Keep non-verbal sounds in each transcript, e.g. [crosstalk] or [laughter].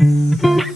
Mm-hmm.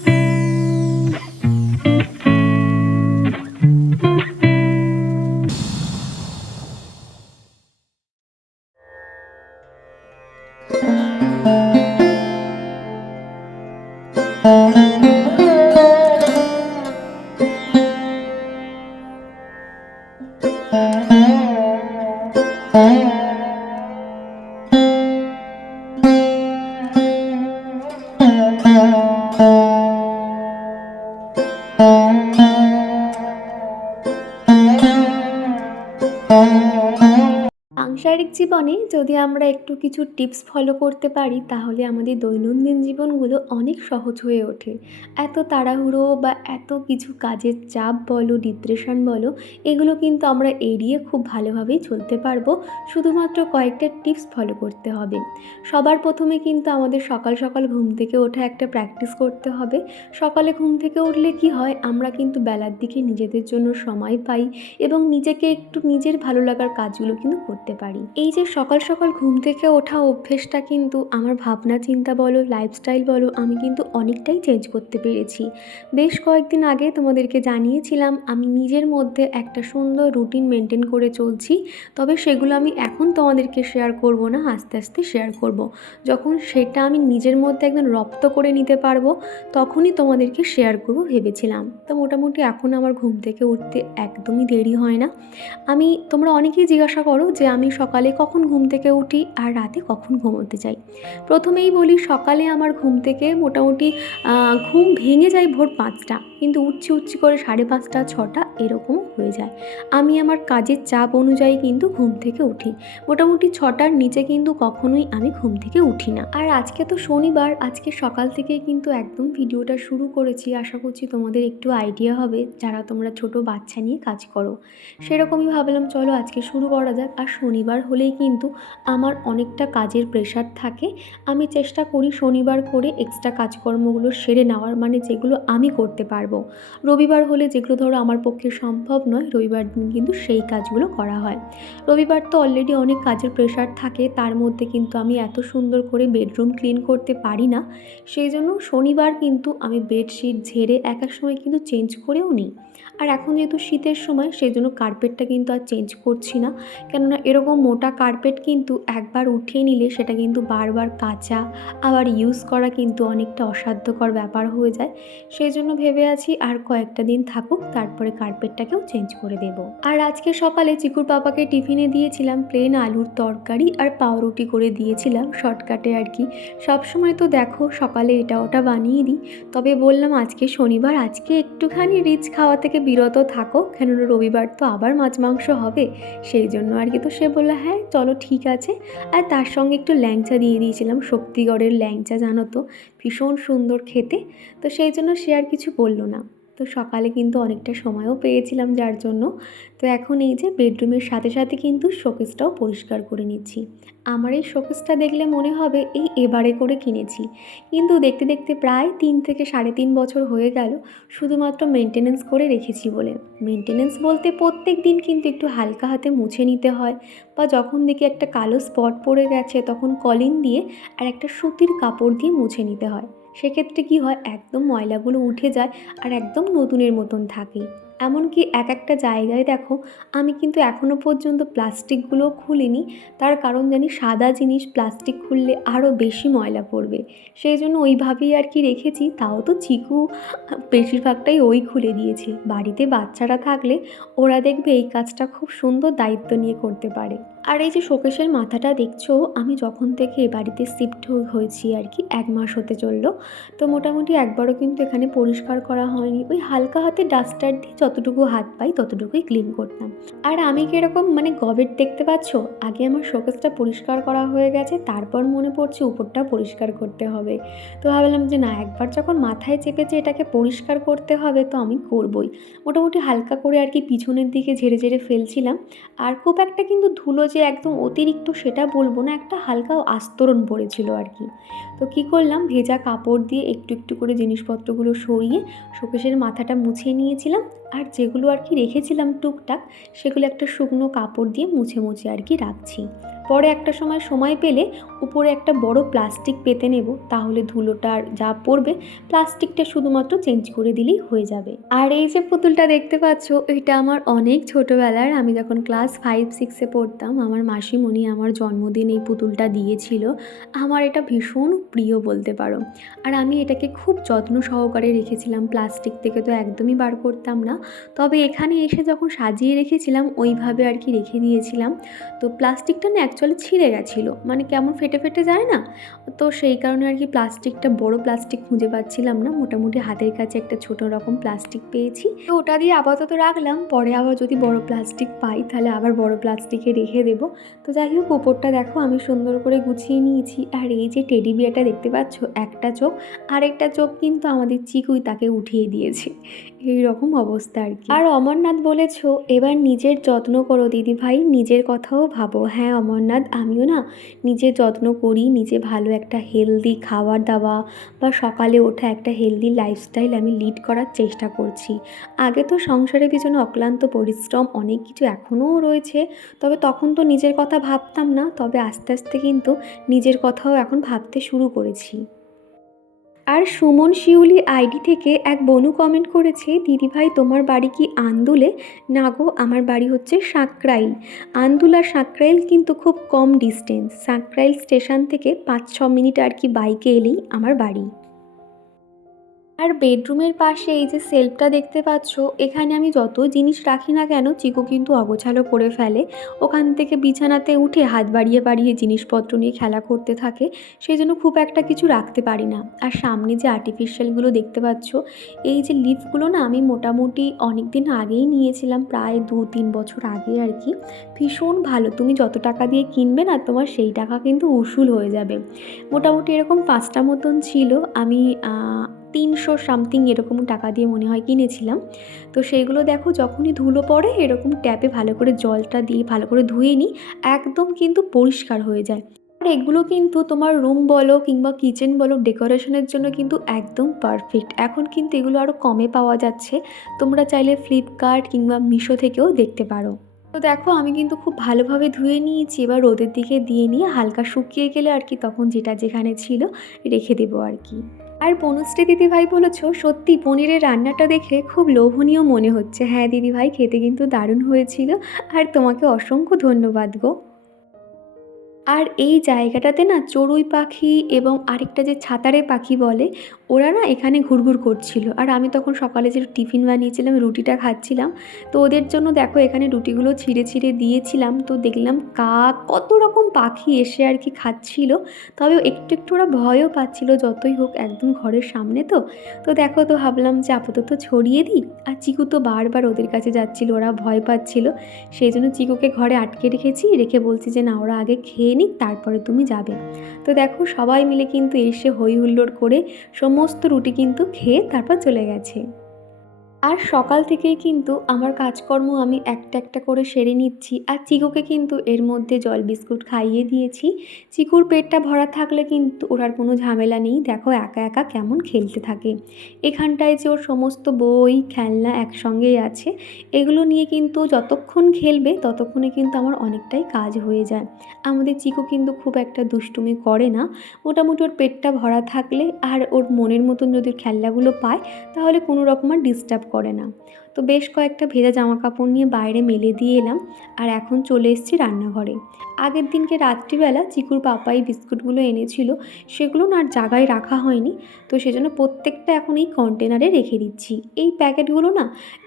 Música সাংসারিক জীবনে যদি আমরা একটু কিছু টিপস ফলো করতে পারি, তাহলে আমাদের দৈনন্দিন জীবনগুলো অনেক সহজ হয়ে ওঠে। এত তাড়াহুড়ো বা এত কিছু কাজের চাপ বলো, ডিপ্রেশন বলো, এগুলো কিন্তু আমরা এড়িয়ে খুব ভালোভাবেই চলতে পারব। শুধুমাত্র কয়েকটা টিপস ফলো করতে হবে। সবার প্রথমে কিন্তু আমাদের সকাল সকাল ঘুম থেকে ওঠা একটা প্র্যাকটিস করতে হবে। সকালে ঘুম থেকে উঠলে কি হয়, আমরা কিন্তু বেলার দিকে নিজেদের জন্য সময় পাই এবং নিজেকে একটু নিজের ভালো লাগার কাজগুলো কিন্তু করতে পারি। এই যে সকাল সকাল ঘুম থেকে ওঠা অভ্যেসটা কিন্তু আমার ভাবনা, চিন্তা বলো লাইফস্টাইল বলো, আমি কিন্তু অনেকটাই চেঞ্জ করতে পেরেছি। বেশ কয়েকদিন আগে তোমাদেরকে জানিয়েছিলাম, আমি নিজের মধ্যে একটা সুন্দর রুটিন মেনটেন করে চলছি, তবে সেগুলো আমি এখন তোমাদেরকে শেয়ার করব না, আস্তে আস্তে শেয়ার করব। যখন সেটা আমি নিজের মধ্যে একদম রপ্ত করে নিতে পারব, তখনই তোমাদেরকে শেয়ার করব ভেবেছিলাম। তো মোটামুটি এখন আমার ঘুম থেকে উঠতে একদমই দেরি হয় না। আমি, তোমরা অনেকেই জিজ্ঞাসা করো যে আমি সকালে কখন ঘুম থেকে উঠি আর রাতে কখন ঘুমোতে যাই। প্রথমেই বলি সকালে আমার ঘুম থেকে মোটামুটি ঘুম ভেঙে যায় ভোর পাঁচটা, কিন্তু উঠছি উঠছি করে সাড়ে পাঁচটা, ছটা এরকম হয়ে যায়। আমি আমার কাজের চাপ অনুযায়ী কিন্তু ঘুম থেকে উঠি। মোটামুটি ছটার নিচে কিন্তু কখনোই আমি ঘুম থেকে উঠি না। আর আজকে তো শনিবার, আজকে সকাল থেকে কিন্তু একদম ভিডিওটা শুরু করেছি। আশা করছি তোমাদের একটু আইডিয়া হবে, যারা তোমরা ছোট বাচ্চা নিয়ে কাজ করো। সেরকমই ভাবলাম, চলো আজকে শুরু করা যাক। আর শনিবার হলেই কিন্তু আমার অনেকটা কাজের প্রেশার থাকে। আমি চেষ্টা করি শনিবার করে এক্সট্রা কাজকর্মগুলো সেরে নেওয়ার মানে যেগুলো আমি করতে পারব। রবিবার হলে যেগুলো ধরো আমার পক্ষে সম্ভব নয়, রবিবার দিন কিন্তু সেই কাজগুলো করা হয়। রবিবার তো অলরেডি অনেক কাজের প্রেশার থাকে, তার মধ্যে কিন্তু আমি এত সুন্দর করে বেডরুম ক্লিন করতে পারি না। সেই জন্য শনিবার কিন্তু আমি বেডশিট ঝেড়ে এক এক সময় কিন্তু চেঞ্জ করেও নিই। আর এখন যেহেতু শীতের সময়, সেই জন্য কার্পেটটা কিন্তু আর চেঞ্জ করছি না। কেননা এরকম মোটা কার্পেট কিন্তু একবার উঠিয়ে নিলে সেটা কিন্তু বারবার কাচা, আবার ইউজ করা কিন্তু অনেকটা অসাধ্যকর ব্যাপার হয়ে যায়। সেই জন্য ভেবে আছি আর কয়েকটা দিন থাকুক, তারপরে কার্পেটটাকেও চেঞ্জ করে দেব। আর আজকে সকালে চিকুর পাপাকে টিফিনে দিয়েছিলাম প্লেন আলুর তরকারি আর পাউরুটি করে দিয়েছিলাম শর্টকাটে আর কি। সবসময় তো দেখো, সকালে এটা ওটা বানিয়ে দিই। তবে বললাম আজকে শনিবার, আজকে একটুখানি রিচ খাওয়া থেকে বিরত থাকো, কেননা রবিবার তো আবার মাছ মাংস হবে, সেই জন্য আর কি তো সে বলল হ্যাঁ চলো ঠিক আছে। আর তার সঙ্গে একটু ল্যাংচা দিয়ে দিয়েছিলাম, শক্তিগড়ের ল্যাংচা, জানো তো? ভীষণ সুন্দর খেতে। তো সেই জন্য সে আর কিছু বলল না। তো সকালে কিন্তু অনেকটা সময়ও পেয়েছিলাম যার জন্য। তো এখন এই যে বেডরুমের সাথে সাথে কিন্তু শোকেসটাও পরিষ্কার করে নিচ্ছি। আমার এই শোকেসটা দেখলে মনে হবে, এই এবারে করে কিনেছি। কিন্তু দেখতে দেখতে প্রায় তিন থেকে সাড়ে তিন বছর হয়ে গেল, শুধুমাত্র মেনটেনেন্স করে রেখেছি বলে। মেনটেনেন্স বলতে প্রত্যেক দিন কিন্তু একটু হালকা হাতে মুছে নিতে হয় বা যখন দেখি একটা কালো স্পট পড়ে গেছে, তখন কলিন দিয়ে আর একটা সুতির কাপড় দিয়ে মুছে নিতে হয়। সেক্ষেত্রে কী হয়, একদম ময়লাগুলো উঠে যায় আর একদম নতুনের মতন থাকে। এমনকি এক একটা জায়গায় দেখো, আমি কিন্তু এখনও পর্যন্ত প্লাস্টিকগুলো খুলিনি। তার কারণ জানি, সাদা জিনিস প্লাস্টিক খুললে আরও বেশি ময়লা পড়বে। সেই জন্য ওইভাবেই আর কি রেখেছি, তাও তো চিকু বেশিরভাগটাই ওই খুলে দিয়েছে। বাড়িতে বাচ্চারা থাকলে ওরা দেখবে এই কাজটা খুব সুন্দর দায়িত্ব নিয়ে করতে পারে। আর এই যে শোকেশের মাথাটা দেখছ, আমি যখন থেকে বাড়িতে শিফট হয়েছি আর কি, এক মাস হতে চলল। তো মোটামুটি একবারও কিন্তু এখানে পরিষ্কার করা হয়নি। ওই হালকা হাতে ডাস্টার দিয়ে যতটুকু হাত পাই, ততটুকুই ক্লিন করতাম। আর আমি কীরকম মানে গবেট দেখতে পাচ্ছ, আগে আমার শোকেসটা পরিষ্কার করা হয়ে গেছে, তারপর মনে পড়ছে উপরটা পরিষ্কার করতে হবে। তো ভাবলাম যে না, একবার যখন মাথায় চেপেছে এটাকে পরিষ্কার করতে হবে, তো আমি করবই। মোটামুটি হালকা করে আর কি পিছনের দিকে ঝেড়ে ঝেড়ে ফেলছিলাম। আর খুব একটা কিন্তু ধুলো যে একদম অতিরিক্ত সেটা বলব না, একটা হালকা আস্তরণ পড়েছিল আর কি। তো কি করলাম? ভেজা কাপড় দিয়ে একটু একটু করে জিনিসপত্রগুলো সরিয়ে শোকেশের মাথাটা মুছিয়ে নিয়েছিলাম। আর যেগুলো আর কি রেখেছিলাম টুকটাক, সেগুলো একটা শুকনো কাপড় দিয়ে মুছে মুছে আর কি রাখছি। পরে একটা সময় সময় পেলে উপরে একটা বড় প্লাস্টিক পেতে নেব, তাহলে ধুলোটার যা পড়বে প্লাস্টিকটা শুধুমাত্র চেঞ্জ করে দিলেই হয়ে যাবে। আর এই যে পুতুলটা দেখতে পাচ্ছ, এটা আমার অনেক ছোটোবেলার। আমি যখন ক্লাস ফাইভ সিক্সে পড়তাম, আমার মাসিমণি আমার জন্মদিন এই পুতুলটা দিয়েছিল। আমার এটা ভীষণ প্রিয় বলতে পারো। আর আমি এটাকে খুব যত্ন সহকারে রেখেছিলাম, প্লাস্টিক থেকে তো একদমই বার করতাম না। তবে এখানে এসে যখন সাজিয়ে রেখেছিলাম, ওইভাবে আর কি রেখে দিয়েছিলাম। তো প্লাস্টিকটা না অ্যাকচুয়ালি ছিঁড়ে গেছিল। মানে কেমন ফেটে ফেটে যায় না? তো সেই কারণে আর কি প্লাস্টিকটা বড় প্লাস্টিক খুঁজে পাচ্ছিলাম না। মোটামুটি হাতের কাছে একটা ছোট রকম প্লাস্টিক পেয়েছি। তো ওটা দিয়ে আপাতত রাখলাম। পরে আবার যদি বড় প্লাস্টিক পাই, তাহলে আবার বড় প্লাস্টিকে রেখে দেবো। তো যাই হোক ওপরটা দেখো, আমি সুন্দর করে গুছিয়ে নিয়েছি। আর এই যে টেডি বিয়ারটা দেখতে পাচ্ছ, একটা চোখ। আরেকটা চোখ কিন্তু আমাদের চিকুই তাকে উঠিয়ে দিয়েছে। এই রকম অবস্থা। আর কি। আর অমরনাথ বলেছ, এবার নিজের যত্ন করো দিদি ভাই নিজের কথাও ভাবো। হ্যাঁ অমরনাথ, আমিও না নিজের যত্ন করি, নিজে ভালো একটা হেলদি খাবার দাওয়া বা সকালে ওঠা একটা হেলদি লাইফস্টাইল আমি লিড করার চেষ্টা করছি। আগে তো সংসারের পিছনে অক্লান্ত পরিশ্রম অনেক কিছু এখনও রয়েছে, তবে তখন তো নিজের কথা ভাবতাম না, তবে আস্তে আস্তে কিন্তু নিজের কথাও এখন ভাবতে শুরু করেছি। আর সুমন শিউলি আইডি থেকে এক বনু কমেন্ট করেছে দিদিভাই তোমার বাড়ি কি আন্দুলে? না গো, আমার বাড়ি হচ্ছে সাঁকরাইল। আন্দুল আর সাঁকরাইল কিন্তু খুব কম ডিস্টেন্স সাঁকরাইল স্টেশন থেকে পাঁচ ছ মিনিট আর কি বাইকে এলেই আমার বাড়ি। আর বেডরুমের পাশে এই যে সেলফটা দেখতে পাচ্ছ, এখানে আমি যত জিনিস রাখি না কেন, চিকু কিন্তু অগোছালো করে ফেলে। ওখান থেকে বিছানাতে উঠে হাত বাড়িয়ে বাড়িয়ে জিনিসপত্র নিয়ে খেলা করতে থাকে, সেই জন্য খুব একটা কিছু রাখতে পারি না। আর সামনে যে আর্টিফিশিয়ালগুলো দেখতে পাচ্ছ, এই যে লিফগুলো না আমি মোটামুটি অনেক দিন আগেই নিয়েছিলাম, প্রায় দু তিন বছর আগে আর কি। ভীষণ ভালো, তুমি যত টাকা দিয়ে কিনবে না, তোমার সেই টাকা কিন্তু উসুল হয়ে যাবে। মোটামুটি এরকম পাঁচটা মতন ছিল, আমি তিনশো সামথিং এরকম টাকা দিয়ে মনে হয় কিনেছিলাম। তো সেইগুলো দেখো যখনই ধুলো পড়ে এরকম ট্যাপে ভালো করে জলটা দিয়ে ভালো করে ধুয়ে নিই, একদম কিন্তু পরিষ্কার হয়ে যায়। আর এগুলো কিন্তু তোমার রুম বলো কিংবা কিচেন বলো ডেকোরেশনের জন্য কিন্তু একদম পারফেক্ট এখন কিন্তু এগুলো আরও কমে পাওয়া যাচ্ছে। তোমরা চাইলে ফ্লিপকার্ট কিংবা মিশো থেকেও দেখতে পারো। তো দেখো আমি কিন্তু খুব ভালোভাবে ধুয়ে নিয়েছি, এবার রোদের দিকে দিয়ে নিয়ে হালকা শুকিয়ে গেলে আর কি তখন যেটা যেখানে ছিল রেখে দেবো আর কি। আর বনশ্রী দিদিভাই বলেছ, সত্যি পনিরের রান্নাটা দেখে খুব লোভনীয় মনে হচ্ছে। হ্যাঁ দিদিভাই, খেতে কিন্তু দারুণ হয়েছিল। আর তোমাকে অসংখ্য ধন্যবাদ গো। আর এই জায়গাটাতে না চড়ুই পাখি এবং আরেকটা যে ছাতারে পাখি বলে, ওরা না এখানে ঘুরঘুর করছিল। আর আমি তখন সকালে যে টিফিন বানিয়েছিলাম, রুটিটা খাচ্ছিলাম, তো ওদের জন্য দেখো এখানে রুটিগুলো ছিঁড়ে ছিঁড়ে দিয়েছিলাম। তো দেখলাম কাক কত রকম পাখি এসে আর কি খাচ্ছিল। তবে একটু একটু ওরা ভয়ও পাচ্ছিল যতই হোক একদম ঘরের সামনে তো। তো দেখো তো ভাবলাম যে আপাতত ছড়িয়ে দিই। আর চিকু তো বারবার ওদের কাছে যাচ্ছিল, ওরা ভয় পাচ্ছিল। সেই জন্য চিকুকে ঘরে আটকে রেখেছি, রেখে বলছি যে না, ওরা আগে খেয়ে নিক তারপরে তুমি যাবে। তো দেখো, সবাই মিলে কিন্তু এসে হই হুল্লোড় করে সমস্ত রুটি কিন্তু খেয়ে তারপর চলে গেছে। আর সকাল থেকেই কিন্তু আমার কাজকর্ম আমি একটা একটা করে সেরে নিচ্ছি। আর চিকুকে কিন্তু এর মধ্যে জল বিস্কুট খাইয়ে দিয়েছি। চিকুর পেটটা ভরা থাকলে কিন্তু ওর আর কোনো ঝামেলা নেই। দেখো একা একা কেমন খেলতে থাকে। এখানটায় যে ওর সমস্ত বই, খেলনা একসঙ্গেই আছে। এগুলো নিয়ে কিন্তু যতক্ষণ খেলবে ততক্ষণে কিন্তু আমার অনেকটাই কাজ হয়ে যায়। আমাদের চিকু কিন্তু খুব একটা দুষ্টুমি করে না। মোটামুটি ওর পেটটা ভরা থাকলে আর ওর মনের মতন যদি খেলনাগুলো পায়, তাহলে কোনো রকম আর ডিস্টার্ব করে না। তো বেশ কয়েকটা ভেজা জামা কাপড় নিয়ে বাইরে মেলে দিয়ে এলাম আর এখন চলে এসেছি রান্নাঘরে। আগের দিনকে রাত্রিবেলা চিকুর পাপাই বিস্কুটগুলো এনেছিল, সেগুলো না আর জায়গায় রাখা হয়নি, তো সেজন্য প্রত্যেকটা এখন এই কন্টেনারে রেখে দিচ্ছি। এই প্যাকেটগুলো না,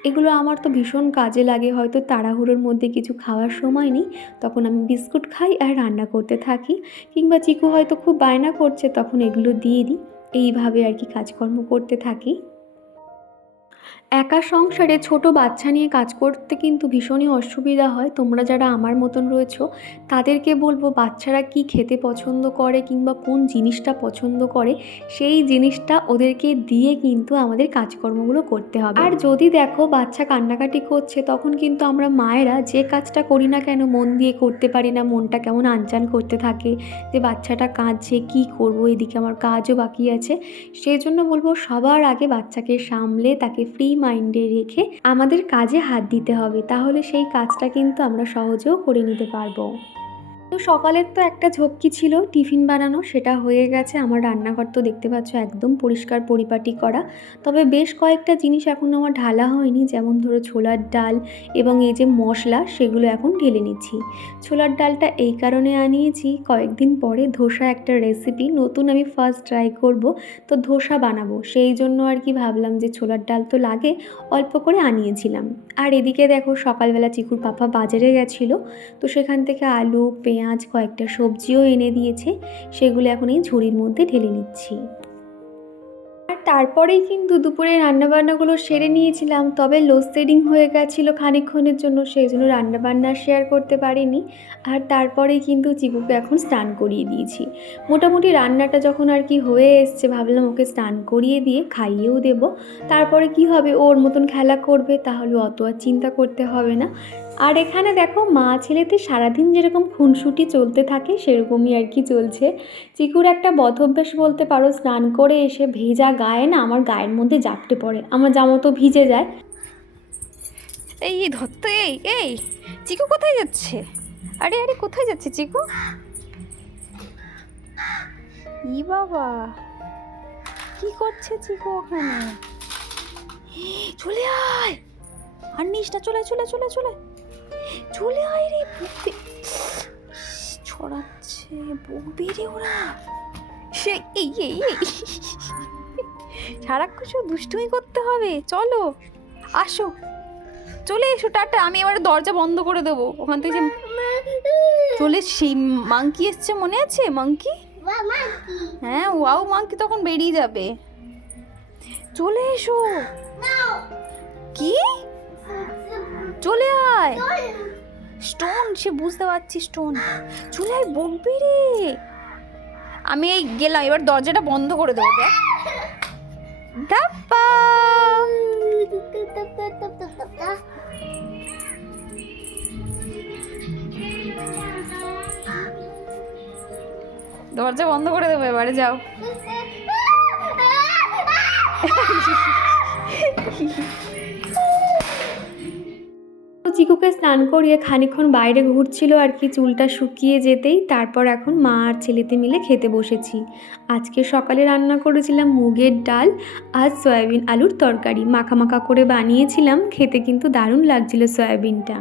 এগুলো আমার তো ভীষণ কাজে লাগে, হয়তো তাড়াহুড়োর মধ্যে কিছু খাওয়ার সময় নেই, তখন আমি বিস্কুট খাই আর রান্না করতে থাকি, কিংবা চিকু হয়তো খুব বায়না করছে, তখন এগুলো দিয়ে দিই। এইভাবে আর কি কাজকর্ম করতে থাকি। একা সংসারে ছোট বাচ্চা নিয়ে কাজ করতে কিন্তু ভীষণই অসুবিধা হয়। তোমরা যারা আমার মতন রয়েছো, তাদেরকে বলব বাচ্চারা কি খেতে পছন্দ করে কিংবা কোন জিনিসটা পছন্দ করে, সেই জিনিসটা ওদেরকে দিয়ে কিন্তু আমাদের কাজকর্মগুলো করতে হবে। আর যদি দেখো বাচ্চা কান্নাকাটি করছে, তখন কিন্তু আমরা মায়েরা যে কাজটা করি না কেন, মন দিয়ে করতে পারি না। মনটা কেমন আনচান করতে থাকে যে বাচ্চাটা কাঁদছে, কি করব? এদিকে আমার কাজও বাকি আছে। সেই জন্য বলব সবার আগে বাচ্চাকে সামলে তাকে ফ্রি মাইন্ডে রেখে আমাদের কাজে হাত দিতে হবে, তাহলে সেই কাজটা কিন্তু আমরা সহজেও করে নিতে পারব। তো সকালের তো একটা ঝক্কি ছিল, টিফিন বানানো, সেটা হয়ে গেছে। আমার রান্নাঘর তো দেখতে পাচ্ছ একদম পরিষ্কার পরিপাটি করা। তবে বেশ কয়েকটা জিনিস এখনও আমার ঢালা হয়নি, যেমন ধরো ছোলার ডাল এবং এই যে মশলা, সেগুলো এখন ঢেলে নিচ্ছি। ছোলার ডালটা এই কারণে আনিয়েছি, কয়েকদিন পরে ধোসা একটা রেসিপি নতুন আমি ফার্স্ট ট্রাই করব, তো ধোসা বানাবো। সেই জন্য আর কি ভাবলাম যে ছোলার ডাল তো লাগে, অল্প করে আনিয়েছিলাম। আর এদিকে দেখো সকালবেলা চিকুর পাপা বাজারে গেছিল, তো সেখান থেকে আলু, পেঁয়াজ, কয়েকটা সবজিও এনে দিয়েছে, সেগুলো এখন এই ঝুড়ির মধ্যে ঢেলে নিচ্ছি। তারপরেই কিন্তু দুপুরে রান্নাবান্নাগুলো সেরে নিয়েছিলাম, তবে লোডশেডিং হয়ে গেছিল খানিকক্ষণের জন্য, সেই জন্য রান্নাবান্না শেয়ার করতে পারিনি। আর তারপরেই কিন্তু চিকুকে এখন স্নান করিয়ে দিয়েছি। মোটামুটি রান্নাটা যখন আর কি হয়ে এসছে, ভাবলাম ওকে স্নান করিয়ে দিয়ে খাইয়েও দেবো। তারপরে কি হবে? ওর মতন খেলা করবে, তাহলে অত আর চিন্তা করতে হবে না। আর এখানে দেখো মা ছেলেতে সারাদিন যেরকম খুনসুটি চলতে থাকে, সেরকমই আর কি চলছে। চিকুর একটা বদভ্যাস বলতে পারো, স্নান করে এসে ভেজা গায়ে না আমার গায়ের মধ্যে জাপটে পড়ে, আমার জামা তো ভিজে যায়। এই ধরতো এই এই, চিকু কোথায় যাচ্ছে? আরে আরে, কোথায় যাচ্ছে চিকু? ই বাবা, কি করছে চিকু ওখানে? চলে আয়! আর নিস না, চলে চলে চলে চলে চলে আয় রে বুক। ছড়াচ্ছে বুক বেড়ে ওরা। সে এই এই এই। সারাক্ষণ শুধু দুষ্টুমি করতে হবে চলো। আসো। চলে এসো টাটা। আমি এবার দরজা বন্ধ করে দেবো। ওখান থেকে চলে সেই মাংকি এসছে মনে আছে? মাংকি? হ্যাঁ ওয়াও মাংকি তখন বেরিয়ে যাবে। চলে এসো। কি? চলে আয়। স্টোন সে বুঝতে পারছি স্টোন। চলে আয় বকবি রে। আমি এই গেলাম এবার দরজাটা বন্ধ করে দেবো দেখ। ডাপ্পা দরজা বন্ধ করে দেবো এবারে যাও। [laughs] [laughs] চিকুকে স্নান করিয়ে খানিকক্ষণ বাইরে ঘুরছিল আর কি চুলটা শুকিয়ে যেতেই। তারপর এখন মা আর ছেলেতে মিলে খেতে বসেছি। আজকে সকালে রান্না করেছিলাম মুগের ডাল আর সয়াবিন আলুর তরকারি। মাখা মাখা করে বানিয়েছিলাম, খেতে কিন্তু দারুণ লাগছিল সয়াবিনটা।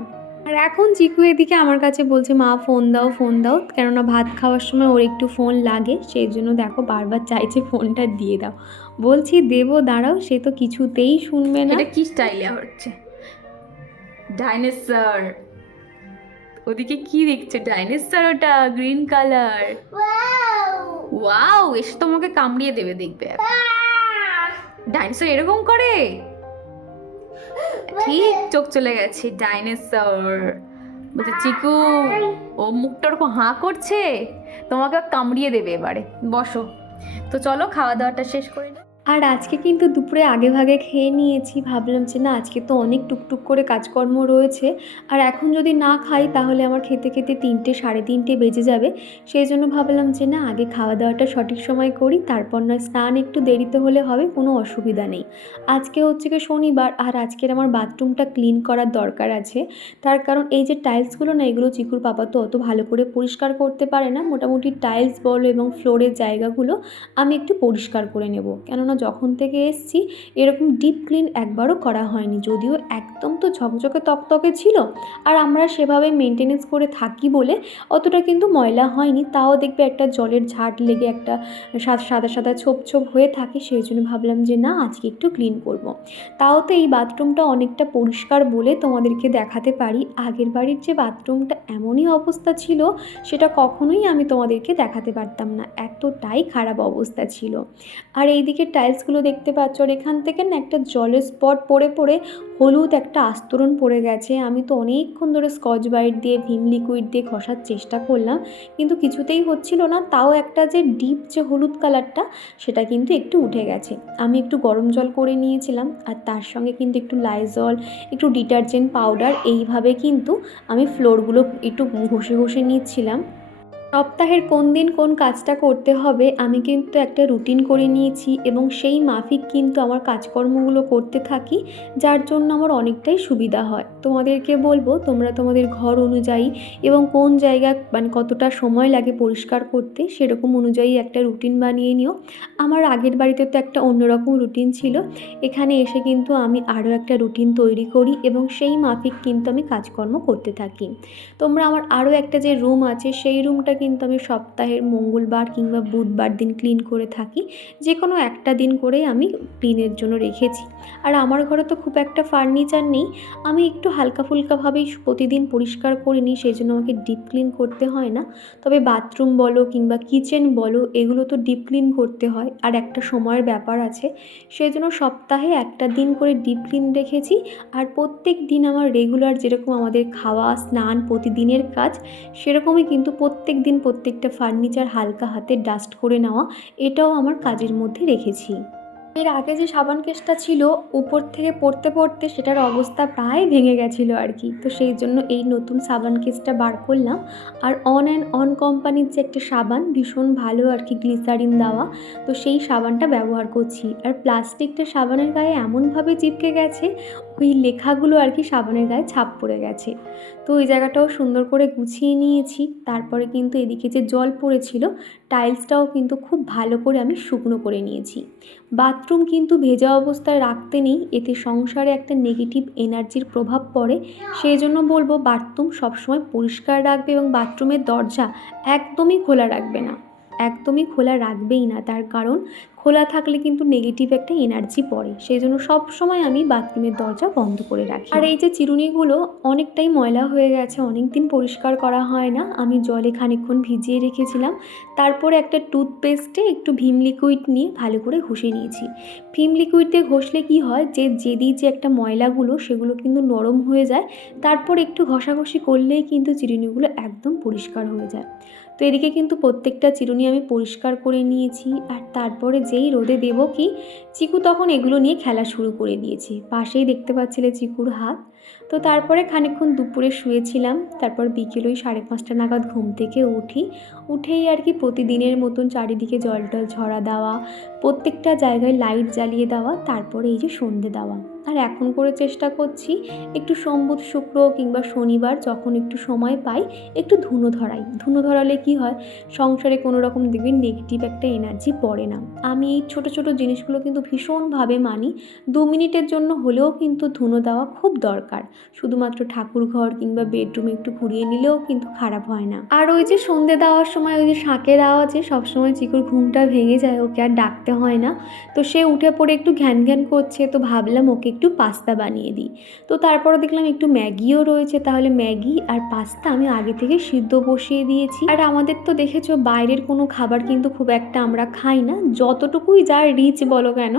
আর এখন চিকু এদিকে আমার কাছে বলছে, মা, ফোন দাও ফোন দাও। কেননা ভাত খাওয়ার সময় ওর একটু ফোন লাগে, সেই জন্য দেখো বারবার চাইছে ফোনটা দিয়ে দাও। বলছি, দেবো, দাঁড়াও, সে তো কিছুতেই শুনবে না। কি স্টাইলে হচ্ছে? ডাইনোসর। ওদিকে কি দেখছে? ডাইনোসর ওটা গ্রিন কালার। ওয়াও এসে তোমাকে কামড়িয়ে দেবে দেখবে। ডাইনোসর এরকম করে? [gasps] ঠিক চোখ চলে গেছে ডাইনোসর। বলছে চিকু ও মুখটা ওরকম হাঁ করছে? তোমাকে কামড়িয়ে দেবে এবারে। বসো। তো চলো খাওয়া দাওয়াটা শেষ করে আর আজকে কিন্তু দুপুরে আগে ভাগে খেয়ে নিয়েছি। ভাবলাম যে না, আজকে তো অনেক টুকটুক করে কাজকর্ম রয়েছে। আর এখন যদি না খাই, তাহলে আমার খেতে খেতে তিনটে, সাড়ে তিনটে বেজে যাবে। সেই জন্য ভাবলাম যে না, আগে খাওয়া দাওয়াটা সঠিক সময় করি। তারপর নয়, স্নান একটু দেরিতে হলে হবে, কোনো অসুবিধা নেই। আজকে হচ্ছে কি শনিবার, আর আজকের আমার বাথরুমটা ক্লিন করার দরকার আছে। তার কারণ এই যে টাইলসগুলো না, এগুলো চিকুর পাপা তো অত ভালো করে পরিষ্কার করতে পারে না। মোটামুটি টাইলস বলো এবং ফ্লোরের জায়গাগুলো আমি একটু পরিষ্কার করে নেব। কেননা যখন থেকে এসছি, এরকম ডিপ ক্লিন একবারও করা হয়নি। যদিও একদম তো ঝকঝকে তকতকে ছিল, আর আমরা সেভাবে মেনটেনেন্স করে থাকি বলে অতটা কিন্তু ময়লা হয়নি। তাও দেখবে একটা জলের ঝাট লেগে একটা সাদা সাদা ছোপ ছোপ হয়ে থাকে, সেই জন্য ভাবলাম যে না, আজকে একটু ক্লিন করব। তাও তো এই বাথরুমটা অনেকটা পরিষ্কার বলে তোমাদেরকে দেখাতে পারি। আগের বাড়ির যে বাথরুমটা এমনই অবস্থা ছিল, সেটা কখনোই আমি তোমাদেরকে দেখাতে পারতাম না। এতটাই খারাপ অবস্থা ছিল। আর এইদিকে টাইলসগুলো দেখতে পাচ্ছ আর এখান থেকে না একটা জলের স্পট পড়ে পড়ে হলুদ একটা আস্তরণ পড়ে গেছে। আমি তো অনেকক্ষণ ধরে স্কচ বাইট দিয়ে, ভিম লিকুইড দিয়ে ঘষার চেষ্টা করলাম কিন্তু কিছুতেই হচ্ছিল না। তাও একটা যে ডিপ যে হলুদ কালারটা সেটা কিন্তু একটু উঠে গেছে। আমি একটু গরম জল করে নিয়েছিলাম আর তার সঙ্গে কিন্তু একটু লাইজল একটু ডিটারজেন্ট পাউডার এইভাবে কিন্তু আমি ফ্লোরগুলো একটু ঘষে ঘষে নিচ্ছিলাম। সপ্তাহের কোন দিন কোন কাজটা করতে হবে, আমি কিন্তু একটা রুটিন করে নিয়েছি এবং সেই মাফিক কিন্তু আমার কাজকর্মগুলো করতে থাকি, যার জন্য আমার অনেকটাই সুবিধা হয়। তোমাদেরকে বলব, তোমরা তোমাদের ঘর অনুযায়ী এবং কোন জায়গা মানে কতটা সময় লাগে পরিষ্কার করতে, সেরকম অনুযায়ী একটা রুটিন বানিয়ে নিও। আমার আগের বাড়িতে তো একটা অন্যরকম রুটিন ছিল, এখানে এসে কিন্তু আমি আরও একটা রুটিন তৈরি করি এবং সেই মাফিক কিন্তু আমি কাজকর্ম করতে থাকি। তোমরা আমার আরও একটা যে রুম আছে, সেই রুমটা কিন্তু আমি সপ্তাহের মঙ্গলবার কিংবা বুধবার দিন ক্লিন করে থাকি। যে কোনো একটা দিন করেই আমি ক্লিনের জন্য রেখেছি। আর আমার ঘরে তো খুব একটা ফার্নিচার নেই। আমি একটু হালকা ফুলকাভাবেই প্রতিদিন পরিষ্কার করে নিই, সেই জন্য আমাকে ডিপ ক্লিন করতে হয় না। তবে বাথরুম বলো কিংবা কিচেন বলো, এগুলো তো ডিপ ক্লিন করতে হয়। আর একটা সময়ের ব্যাপার আছে, সেই জন্য সপ্তাহে একটা দিন করে ডিপ ক্লিন রেখেছি। আর প্রত্যেক দিন আমার রেগুলার যেরকম আমাদের খাওয়া, স্নান প্রতিদিনের কাজ, সেরকমই কিন্তু প্রত্যেক দিন প্রত্যেকটা ফার্নিচার হালকা হাতে ডাস্ট করে নেওয়া, এটাও আমার কাজের মধ্যে রেখেছি। এর আগে যে সাবান কেসটা ছিল, উপর থেকে পড়তে পড়তে সেটার অবস্থা প্রায় ভেঙে গেছিল আর কি। তো সেই জন্য এই নতুন সাবান কেসটা বার করলাম। আর অন অ্যান্ড অন কোম্পানির যে একটা সাবান, ভীষণ ভালো আর কি গ্লিসারিন দেওয়া, তো সেই সাবানটা ব্যবহার করছি। আর প্লাস্টিকটা সাবানের গায়ে এমনভাবে চিপকে গেছে ওই লেখাগুলো আর কি সাবানের গায়ে ছাপ পড়ে গেছে। তো ওই জায়গাটাও সুন্দর করে গুছিয়ে নিয়েছি। তারপরে কিন্তু এদিকে যে জল পড়েছিল টাইলসটাও কিন্তু খুব ভালো করে আমি শুকনো করে নিয়েছি। বাথরুম কিন্তু ভেজা অবস্থায় রাখতে নেই, এতে সংসারে একটা নেগেটিভ এনার্জির প্রভাব পড়ে। সেই জন্য বলব বাথরুম সবসময় পরিষ্কার রাখবে এবং বাথরুমের দরজা একদমই খোলা রাখবে না। একদমই খোলা রাখবেই না। তার কারণ খোলা থাকলে কিন্তু নেগেটিভ একটা এনার্জি পড়ে। সেই জন্য সব সময় আমি বাথরুমের দরজা বন্ধ করে রাখি। আর এই যে চিরুনিগুলো, অনেকটাই ময়লা হয়ে গেছে অনেক দিন পরিষ্কার করা হয় না। আমি জলে খানিকক্ষণ ভিজিয়ে রেখেছিলাম। তারপরে একটা টুথপেস্টে একটু ভীম লিকুইড নিয়ে ভালো করে ঘষে নিয়েছি। ভীম লিকুইড দিয়ে ঘষলে কি হয় যে জেদি যে একটা ময়লাগুলো, সেগুলো কিন্তু নরম হয়ে যায়। তারপর একটু ঘষাঘষি করলেই কিন্তু চিরুনিগুলো একদম পরিষ্কার হয়ে যায়। তো এদিকে কিন্তু প্রত্যেকটা চিরুনি আমি পরিষ্কার করে নিয়েছি। আর তারপরে যেই রোদে দেবো কি? চিকু তখন এগুলো নিয়ে খেলা শুরু করে দিয়েছে। পাশেই দেখতে পাচ্ছিলে চিকুর হাত। তো তারপরে খানিকক্ষণ দুপুরে শুয়েছিলাম। তারপর বিকেল ওই সাড়ে পাঁচটা নাগাদ ঘুম থেকে উঠি। উঠেই আর কি প্রতিদিনের মতন চারিদিকে জল টল ঝরা দেওয়া, প্রত্যেকটা জায়গায় লাইট জ্বালিয়ে দেওয়া, তারপরে এই যে সন্ধে দেওয়া। আর এখন করে চেষ্টা করছি একটু সোমবুধ শুক্র কিংবা শনিবার যখন একটু সময় পাই, একটু ধুনো ধরাই। ধুনো ধরালে কি হয়? সংসারে কোনো রকম দেখবেন নেগেটিভ একটা এনার্জি পড়ে না। আমি এই ছোটো ছোটো জিনিসগুলো কিন্তু ভীষণভাবে মানি। দু মিনিটের জন্য হলেও কিন্তু ধুনো দেওয়া খুব দরকার। শুধুমাত্র ঠাকুর ঘর কিংবা বেডরুমে একটু ঘুরিয়ে নিলেও কিন্তু খারাপ হয় না। আর ওই যে সন্ধে দেওয়ার সময় ওই যে শাঁকের আওয়াজে সবসময় চিকুর ঘুমটা ভেঙে যায়, ওকে আর ডাকতে হয় না। তো সে উঠে পড়ে একটু ঘ্যান ঘ্যান করছে, তো ভাবলাম ওকে একটু পাস্তা বানিয়ে দিই। তো তারপরে দেখলাম একটু ম্যাগিও রয়েছে, তাহলে ম্যাগি আর পাস্তা আমি আগে থেকে সিদ্ধ বসিয়ে দিয়েছি। আর আমাদের তো দেখেছ বাইরের কোনো খাবার কিন্তু খুব একটা আমরা খাই না, যতটুকুই যা রিচ বলো কেন,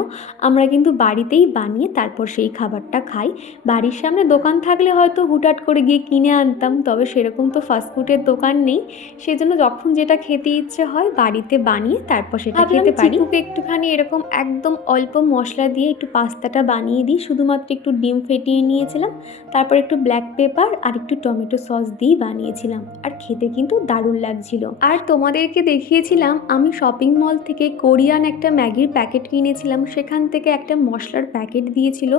আমরা কিন্তু বাড়িতেই বানিয়ে তারপর সেই খাবারটা খাই। বাড়ির সামনে দোকান থাকলে হয়তো হুটহাট করে গিয়ে কিনে আনতাম তবে সেরকম তো ফাস্টফুডের দোকান নেই। সেই জন্য যখন যেটা খেতে ইচ্ছে হয় বাড়িতে বানিয়ে তারপর সেটা খেতে পারি। একটুখানি এরকম একদম অল্প মশলা দিয়ে একটু পাস্তাটা বানিয়ে দিই। শুধুমাত্র একটু ডিম ফেটিয়ে নিয়েছিলাম তারপর একটু ব্ল্যাক পেপার আর একটু টমেটো সস দিয়ে বানিয়েছিলাম। আর খেতে কিন্তু দারুণ লাগছিল। আর তোমাদেরকে দেখিয়েছিলাম আমি শপিং মল থেকে কোরিয়ান একটা ম্যাগির প্যাকেট কিনেছিলাম। সেখান থেকে একটা মশলার প্যাকেট দিয়েছিল।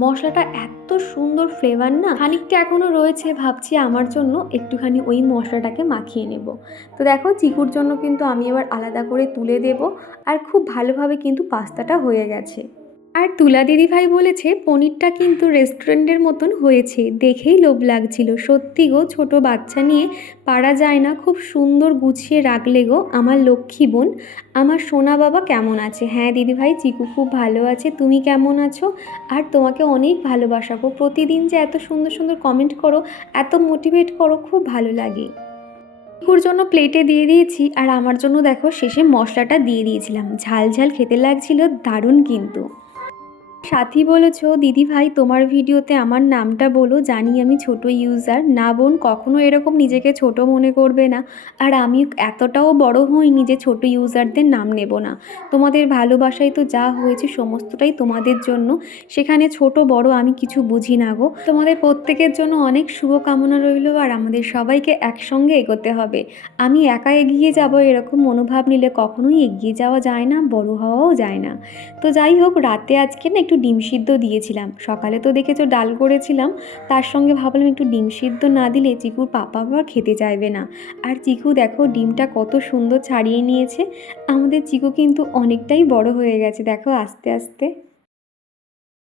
মশলাটা এত সুন্দর ফ্লেভার না, খানিকটা এখনও রয়েছে, ভাবছি আমার জন্য একটুখানি ওই মশলাটাকে মাখিয়ে নেব। তো দেখো, চিকুর জন্য কিন্তু আমি এবার আলাদা করে তুলে দেব, আর খুব ভালোভাবে কিন্তু পাস্তাটা হয়ে গেছে। আর তুলা দিদিভাই বলেছে, পনিরটা কিন্তু রেস্টুরেন্টের মতন হয়েছে। দেখেই লোভ লাগছিল। সত্যি গো, ছোট বাচ্চা নিয়ে পারা যায় না। খুব সুন্দর গুছিয়ে রাখলে গো, আমার লক্ষ্মী বোন। আমার সোনা বাবা কেমন আছে? হ্যাঁ দিদিভাই চিকু খুব ভালো আছে। তুমি কেমন আছো? আর তোমাকে অনেক ভালোবাসা গো। প্রতিদিন যে এত সুন্দর সুন্দর কমেন্ট করো, এত মোটিভেট করো, খুব ভালো লাগে। চিকুর জন্য প্লেটে দিয়ে দিয়েছি আর আমার জন্য দেখো, শেষে মশলাটা দিয়ে দিয়েছিলাম। ঝাল ঝাল খেতে লাগছিল, দারুণ কিন্তু। সাথী বলেছ, দিদি ভাই, তোমার ভিডিওতে আমার নামটা বলো, জানি আমি ছোট ইউজার না বোন, কখনো এরকম নিজেকে ছোট মনে করবে না। আর আমি এতটাও বড় হইনি যে ছোট ইউজারদের নাম নেব না। তোমাদের ভালোবাসায় তো যা হয়েছে সমস্তটাই তোমাদের জন্য। সেখানে ছোট, বড় আমি কিছু বুঝি না গো। তোমাদের প্রত্যেকের জন্য অনেক শুভকামনা রইল আর আমাদের সবাইকে একসঙ্গে এগোতে হবে। আমি একা এগিয়ে যাব এরকম মনোভাব নিলে কখনোই এগিয়ে যাওয়া যায় না, বড় হওয়াও যায় না। তো যাই হোক, রাতে আজকে না একটু ডিম সিদ্ধ দিয়েছিলাম। সকালে তো দেখেছ ডাল করেছিলাম, তার সঙ্গে ভাবলাম একটু ডিম সিদ্ধ না দিলে চিকুর পাপা আবার খেতে চাইবে না। আর চিকু দেখো ডিমটা কত সুন্দর ছাড়িয়ে নিয়েছে, আমাদের চিকু কিন্তু অনেকটাই বড় হয়ে গেছে, দেখো আস্তে আস্তে।